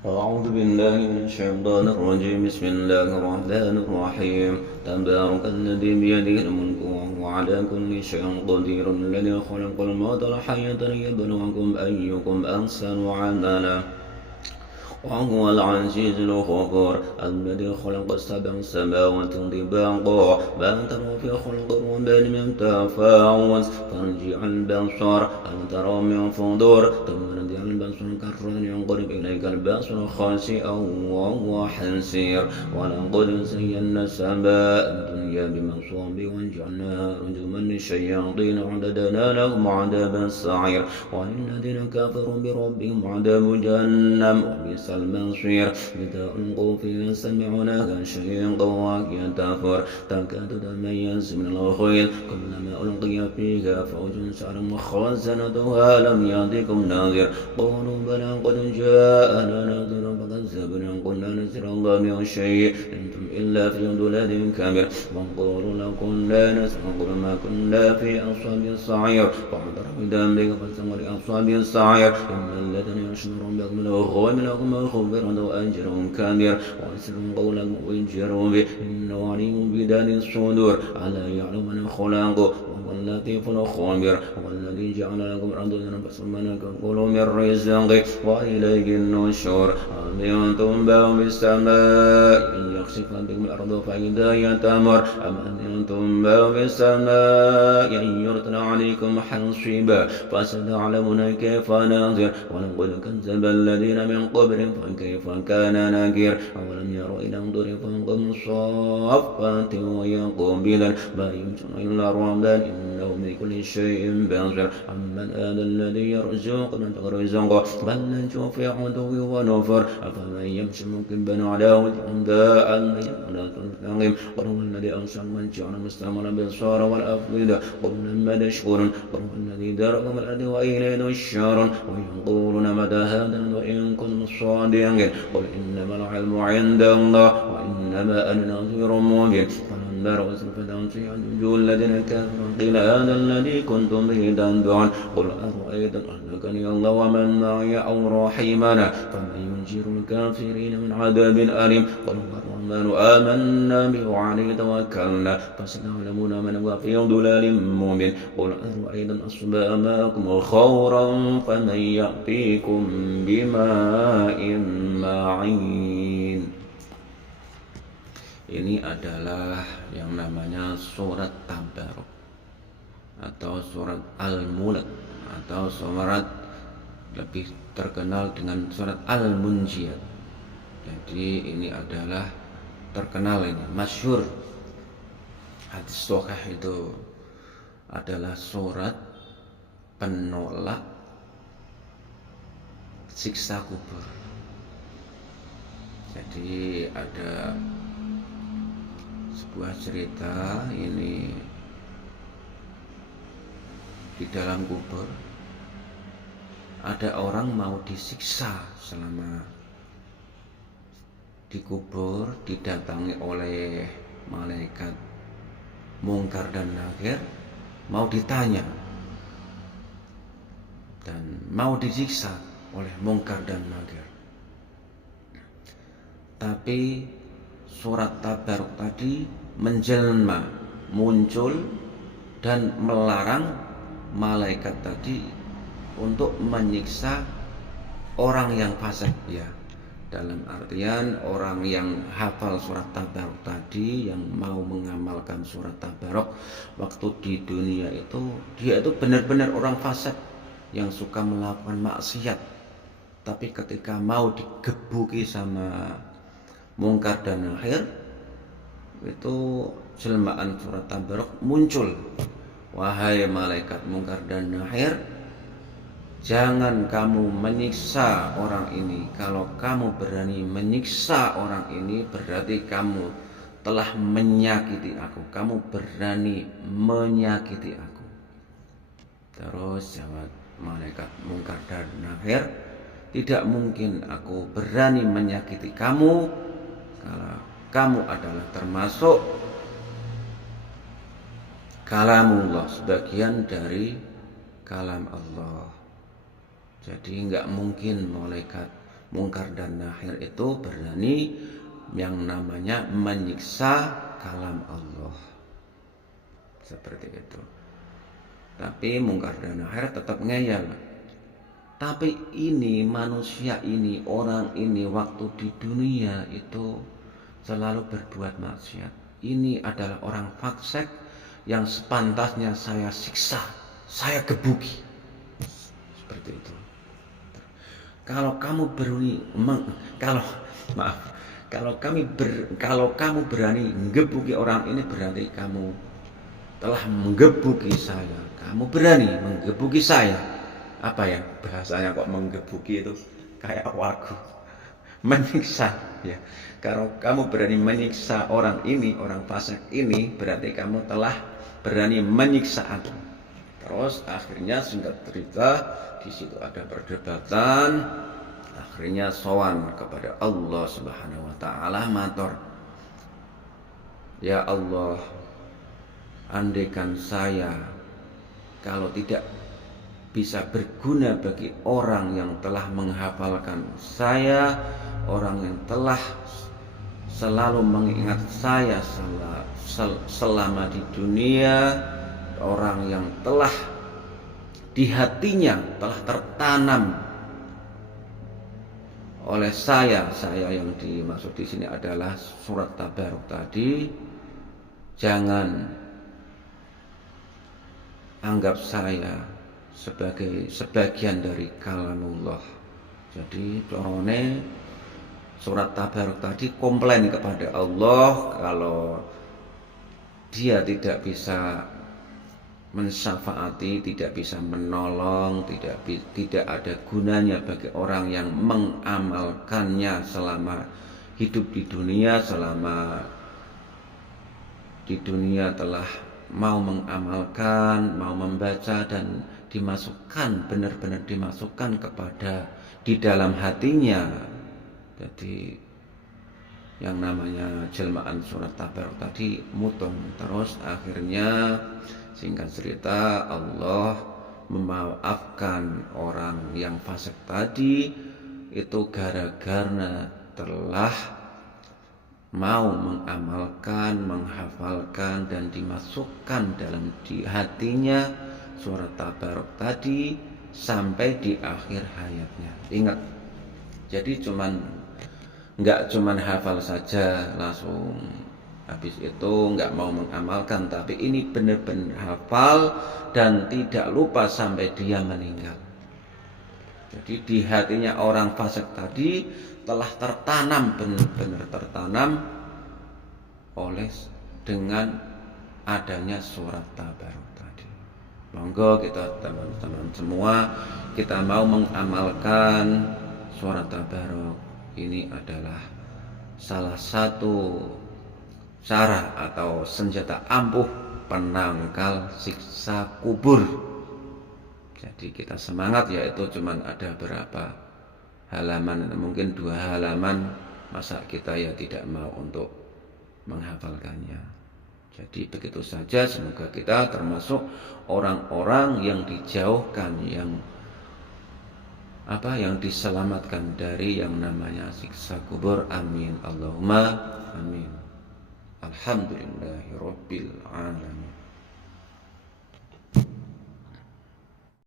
أعوذ بالله من الشيطان الرجيم. بسم الله الرحمن الرحيم. تبارك الذي بيده الملك وهو على كل شيء قدير، الذي خلق الموت والحياة ليبلوكم أيكم أحسن عملا وهو العزيز الغفور، الذي خلق سبع سماوات طباقا ما ترى في خلق الرحمن من تفاوت فارجع البصر هل ترى من فطور ثم ارجع البصر كرة ينقلب إليك البصر خاسئا وهو حسير. ولقد زينا السماء الدنيا بمصابيح وجعلناها رجوما للشياطين وأعتدنا لهم عذاب السعير، وللذين كفروا بربهم عذاب جهنم وبئس المصير. إذا ألقوا فيها سمعوا لها شهيقا وهي تفور تكاد تميز من الغيظ كلما ألقي فيها فوج سألهم خزنتها لم يأتكم نذير قالوا بلى قد جاءنا نذير فكذبنا قلنا نزل الله من شيء أنتم إلا في ضلال كبير وقالوا لو كنا نسمع ما كنا في أصحاب السعير فاعترفوا بذنبهم فاستووا لأصحاب السعير إن الذين يشركون بهم لهم مغفرة وأجر كبير وأسروا قولهم ويجروا به إنه عليم بذات الصدور ألا يعلم من خلق وهو اللطيف الخبير هو الذي جعل لكم الأرض فسمناكم كلوا من رزقه وإليه النشور أمنتم من بالسماء أن يخسف بكم الأرض فإذا هي تمر أم أمنتم من بالسماء أن يرسل عليكم حصيبا فستعلمون كيف نذير ولقد كذب الذين من قبلهم فكيف كان نكير أولم يروا إلى الطير فوقهم صافات ويقبلا ما يمسك إلا الرحمن إنه بكل شيء بصير أمن هذا الذي يرزق من ترزقه بل لجوا في عدو ونفر أفمن يمشي مكبا على وجهه داء لا تستقيم قل هو الذي أرسل من جعل مستعمل الأبصار والأفئدة قل لما تشكرون قل هو الذي ذرأكم الأرض وإليه تحشرون ويقولون متى هذا وإن كنتم صادقين قل إنما العلم عند الله وإنما أنا نذير مبين فلما رأوا زلفة سيئة وجوه الذين كفروا قيل هذا الذي كنتم به تدعون قل أرأيتم أهلكني الله ومن معي أو رحمنا فمن ينجر الكافرين من عذاب أليم قل هو الرحمن آمنا به وعليه توكلنا فستعلمون من هو في ضلال مبين قل أرأيتم أصبح ماءكم خورا فمن يأتيكم بماء معين. Ini adalah yang namanya surat Tabarok atau surat Al-Mulk atau surat lebih terkenal dengan surat Al-Munjiat. Jadi ini adalah terkenal, ini masyhur, hadis sahih itu adalah surat penolak siksa kubur. Jadi ada sebuah cerita ini di dalam kubur ada orang mau disiksa selama di kubur, didatangi oleh malaikat Mungkar dan Nakir, mau ditanya dan mau disiksa oleh Mungkar dan Nakir. Tapi surat Tabarok tadi menjelma, muncul dan melarang malaikat tadi untuk menyiksa orang yang fasik, ya, dalam artian orang yang hafal surat Tabarok tadi, yang mau mengamalkan surat Tabarok waktu di dunia itu, dia itu benar-benar orang fasik yang suka melakukan maksiat. Tapi ketika mau digebuki sama Mungkar dan Nakir, itu jelmaan surat Tabarok muncul. Wahai malaikat Mungkar dan Nakir, jangan kamu menyiksa orang ini. Kalau kamu berani menyiksa orang ini, berarti kamu telah menyakiti aku. Kamu berani menyakiti aku. Terus jawab malaikat Mungkar dan Nakir, tidak mungkin aku berani menyakiti kamu kalau kamu adalah termasuk kalamullah, sebagian dari kalam Allah. Jadi enggak mungkin malaikat Mungkar dan nakir itu berani yang namanya menyiksa kalam Allah. Seperti itu. Tapi mungkar dan nakir tetap ngeyel. Tapi ini manusia ini, orang ini waktu di dunia itu selalu berbuat maksiat. Ini adalah orang fasik yang sepantasnya saya siksa, saya gebuki. Seperti itu. Kalau kamu berani kalau kamu berani menggebuki orang ini, berarti kamu telah menggebuki saya. Kamu berani menggebuki saya. Apa ya bahasanya kok menggebuki itu kayak wagu, menyiksa ya. Kalau kamu berani menyiksa orang ini, orang fasik ini, berarti kamu telah berani menyiksa aku. Terus akhirnya singkat cerita di situ ada perdebatan, akhirnya sowan kepada Allah Subhanahu wa taala, matur, ya Allah, andaikan saya kalau tidak bisa berguna bagi orang yang telah menghafalkan saya, orang yang telah selalu mengingat saya selama di dunia, orang yang telah di hatinya telah tertanam oleh saya yang dimaksud di sini adalah surat Tabarok tadi. Jangan anggap saya sebagai sebagian dari kalamullah. Jadi corone surat Tabarok tadi komplain kepada Allah kalau dia tidak bisa mensyafaati, tidak bisa menolong, tidak ada gunanya bagi orang yang mengamalkannya selama hidup di dunia, selama di dunia telah mau mengamalkan, mau membaca dan dimasukkan, benar-benar dimasukkan kepada di dalam hatinya. Jadi yang namanya jelmaan surat Tabarok tadi mutong. Terus akhirnya singkat cerita Allah memaafkan orang yang fasik tadi itu gara-gara telah mau mengamalkan, menghafalkan dan dimasukkan dalam di hatinya surat Tabarok tadi sampai di akhir hayatnya. Ingat, jadi nggak cuman hafal saja langsung habis itu nggak mau mengamalkan, tapi ini benar-benar hafal dan tidak lupa sampai dia meninggal. Jadi di hatinya orang fasik tadi telah tertanam, benar-benar tertanam oleh dengan adanya surat Tabarok tadi. Monggo kita teman-teman semua kita mau mengamalkan surat Tabarok. Ini adalah salah satu cara atau senjata ampuh penangkal siksa kubur. Jadi kita semangat, yaitu cuman ada berapa halaman, mungkin 2 halaman, masa kita ya tidak mau untuk menghafalkannya. Jadi begitu saja, semoga kita termasuk orang-orang yang dijauhkan, yang diselamatkan dari yang namanya siksa kubur. Amin Allahumma amin. Alhamdulillahirabbil alamin.